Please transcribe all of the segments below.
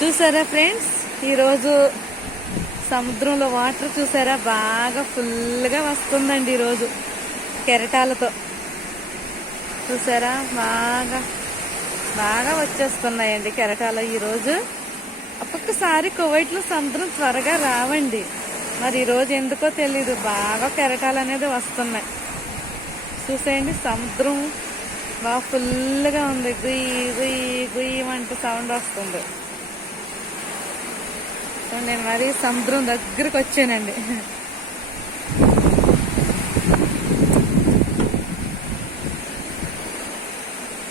చూసారా ఫ్రెండ్స్? ఈరోజు సముద్రంలో వాటర్ చూసారా? బాగా ఫుల్గా వస్తుందండి ఈరోజు కెరటాలతో. చూసారా? బాగా బాగా వచ్చేస్తున్నాయండి కెరటాలు ఈరోజు. ఒక్కొక్కసారి కువైట్లో సముద్రం త్వరగా రావండి. మరి ఈరోజు ఎందుకో తెలీదు. బాగా కెరటాలు అనేది వస్తున్నాయి. చూసేయండి సముద్రం బాగా ఫుల్గా ఉంది. గుయ్యి గుయ్యి గుయ్యి అంటూ సౌండ్ వస్తుంది. సో నేను మరి సముద్రం దగ్గరకు వచ్చానండి.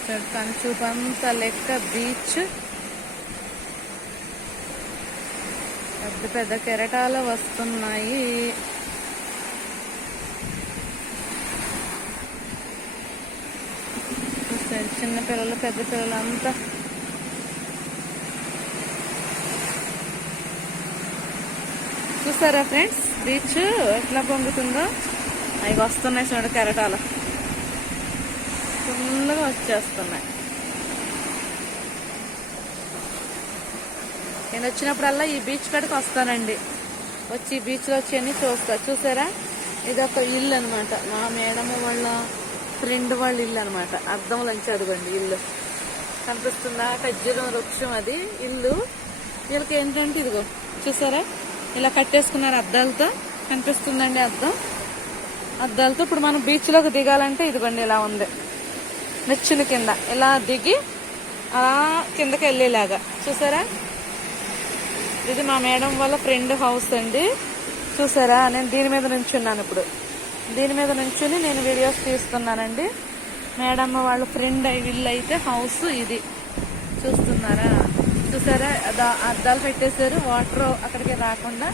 చూడటాను లెక్క బీచ్. పెద్ద పెద్ద కెరటాలు వస్తున్నాయి. చిన్న పిల్లలు పెద్ద పిల్లలు అంతా చూసారా ఫ్రెండ్స్? బీచ్ ఎట్లా పొంగుతుందో? అవి వస్తున్నాయి చూడండి కెరటాలు. ఫుల్గా వచ్చేస్తున్నాయి. నేను వచ్చినప్పుడల్లా ఈ బీచ్ కాడికి వస్తానండి. వచ్చి ఈ బీచ్లో వచ్చి అన్ని చూస్తా. చూసారా? ఇది ఒక ఇల్లు అనమాట మా మేడమ్ వాళ్ళ ఫ్రెండ్ వాళ్ళ ఇల్లు అనమాట అద్దంలోంచి అడుగండి ఇల్లు. కనిపిస్తుందా ఖజ్జూరం వృక్షం అది. ఇల్లు. వీళ్ళకి ఏంటంటే ఇదిగో. చూసారా? ఇలా కట్టేసుకున్నారు అద్దాలతో. కనిపిస్తుందండి అద్దం. అద్దాలతో ఇప్పుడు మనం బీచ్లోకి దిగాలంటే ఇదిగోండి ఇలా ఉంది. మెచ్చుల కింద. ఇలా దిగి అలా కిందకి వెళ్ళేలాగా. చూసారా? ఇది మా మేడం వాళ్ళ ఫ్రెండ్ హౌస్ అండి. చూసారా? నేను దీని మీద నుంచున్నాను ఇప్పుడు. దీని మీద నుంచుని నేను వీడియోస్ తీస్తున్నానండి. మేడం వాళ్ళ ఫ్రెండ్ విల్ అయితే హౌస్ ఇది. చూస్తున్నారా? చూసారా? అద్దాలు పెట్టేశారు. వాటర్ అక్కడికి రాకుండా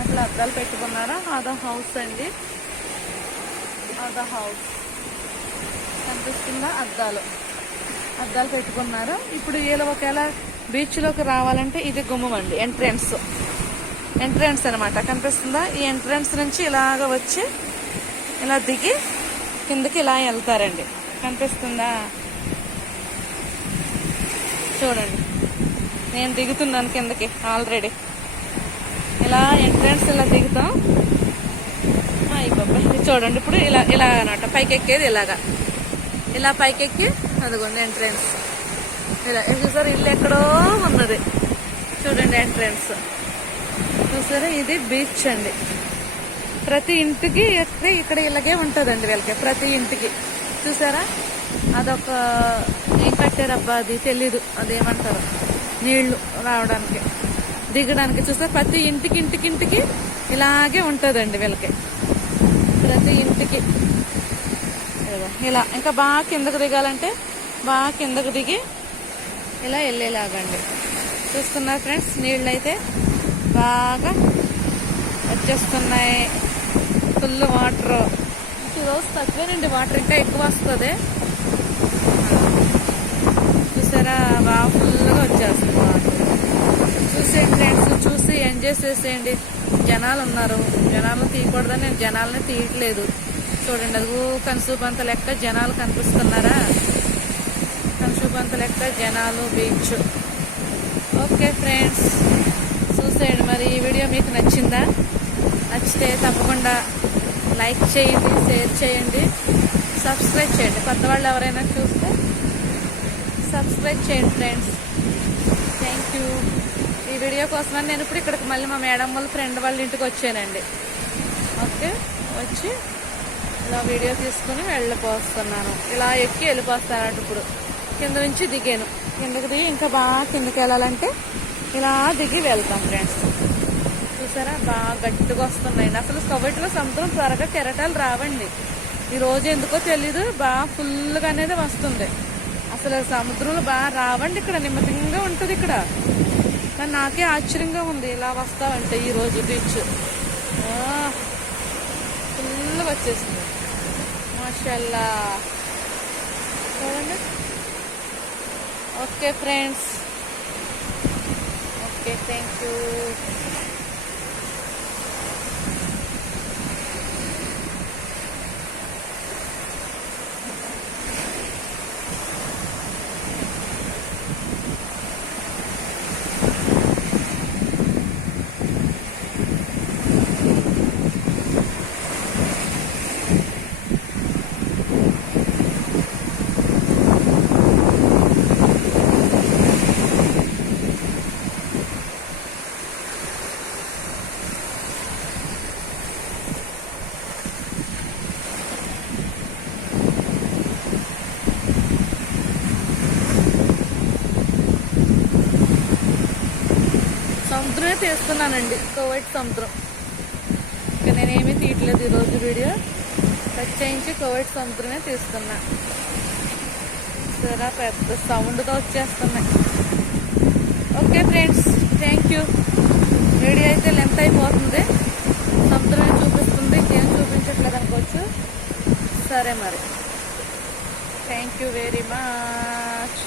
అట్లా అద్దాలు పెట్టుకున్నారా? అదో హౌస్ అండి. అదో హౌస్ కనిపిస్తుందా? అద్దాలు. అద్దాలు పెట్టుకున్నారు. ఇప్పుడు వీళ్ళు ఒకవేళ బీచ్లోకి రావాలంటే ఇది గుమ్మం అండి. ఎంట్రన్స్ ఎంట్రన్స్ అనమాట కనిపిస్తుందా? ఈ ఎంట్రన్స్ నుంచి ఇలాగ వచ్చి ఇలా దిగి కిందకి ఇలా వెళ్తారండి. కనిపిస్తుందా? చూడండి. నేను దిగుతున్నాను కిందకి ఆల్రెడీ ఇలా ఎంట్రన్స్ ఇలా దిగుతాం. అయిపోయి ఇది చూడండి ఇప్పుడు ఇలా ఇలా అనమాట. పైకి ఎక్కేది ఇలాగా. ఇలా పైకి ఎక్కి అదిగోండి ఎంట్రన్స్ ఇలా చూసారు? ఇల్లు ఎక్కడో ఉన్నది. చూడండి ఎంట్రన్స్ చూసారా? ఇది బీచ్ అండి. ప్రతి ఇంటికి ఎక్కితే ఇక్కడ ఇలాగే ఉంటుందండి వీళ్ళకి ప్రతి ఇంటికి. చూసారా? అదొక ఏం కట్టారబ్బా అది తెలీదు అదేమంటారు? నీళ్ళు రావడానికి దిగడానికి. చూస్తే ప్రతి ఇంటికి ఇంటికి ఇంటికి ఇలాగే ఉంటుందండి వీళ్ళకి ప్రతి ఇంటికి. ఇలా. ఇంకా బాగా కిందకు దిగాలంటే బాగా కిందకు దిగి ఇలా వెళ్ళేలాగండి. చూస్తున్నారు ఫ్రెండ్స్ నీళ్ళు అయితే బాగా వచ్చేస్తున్నాయి ఫుల్ వాటర్. ఈరోజు తక్కువేనండి వాటర్ ఇంకా ఎక్కువ వస్తుంది. చూసారా? బాగా ఫుల్గా వచ్చేస్తుంది చూసేయండి ఫ్రెండ్స్ చూసి ఎంజాయ్ చేసేయండి. జనాలు ఉన్నారు జనాలను తీయకూడదని నేను జనాలని తీయట్లేదు. చూడండి అది కనుసూపంత లెక్క జనాలు కనిపిస్తున్నారా? కనుసూపంత లెక్క జనాలు బీచ్. ఓకే ఫ్రెండ్స్ చూసేయండి. మరి ఈ వీడియో మీకు నచ్చిందా? నచ్చితే తప్పకుండా లైక్ చేయండి షేర్ చేయండి. సబ్స్క్రైబ్ చేయండి. కొత్త వాళ్ళు ఎవరైనా చూస్తే సబ్స్క్రైబ్ చేయండి ఫ్రెండ్స్ థ్యాంక్ యూ ఈ వీడియో కోసం నేను ఇప్పుడు ఇక్కడికి మళ్ళీ మా మేడం వాళ్ళ ఫ్రెండ్ వాళ్ళ ఇంటికి వచ్చానండి. ఓకే వచ్చి ఇలా వీడియో తీసుకుని వెళ్ళిపోస్తున్నాను. ఇలా ఎక్కి వెళ్ళిపోస్తానంట ఇప్పుడు. కింద నుంచి దిగాను. కిందకి దిగి ఇంకా బాగా కిందకి వెళ్ళాలంటే ఇలా దిగి వెళ్తాం ఫ్రెండ్స్ చూసారా? బాగా గట్టిగా వస్తున్నాయండి. అసలు కబడ్డీలో సముద్రం త్వరగా కెరటాలు రావండి. ఈ రోజు ఎందుకో తెలీదు. బాగా ఫుల్గా అనేది వస్తుంది. అసలు సముద్రంలో బాగా రావండి ఇక్కడ నిమ్మతంగా ఉంటుంది ఇక్కడ. కానీ నాకే ఆశ్చర్యంగా ఉంది ఇలా వస్తావంటే ఈ రోజు బీచ్ ఫుల్గా వచ్చేసింది. మాషల్లా. చూడండి. Okay friends. Okay thank you సముద్రమే తీస్తున్నానండి. కోవైట్ సముద్రం ఇంకా నేనేమీ తీయట్లేదు ఈరోజు వీడియో. కట్ చేయించి కోవైట్ సముద్రమే తీస్తున్నా. సరే పెద్ద సౌండ్తో వచ్చేస్తున్నాయి. Okay friends thank you video అయితే లెంత్ అయిపోతుంది. సముద్రమే చూపిస్తుంది. ఏం చూపించట్లేదు అనుకోవచ్చు. సరే మరి. Thank you very much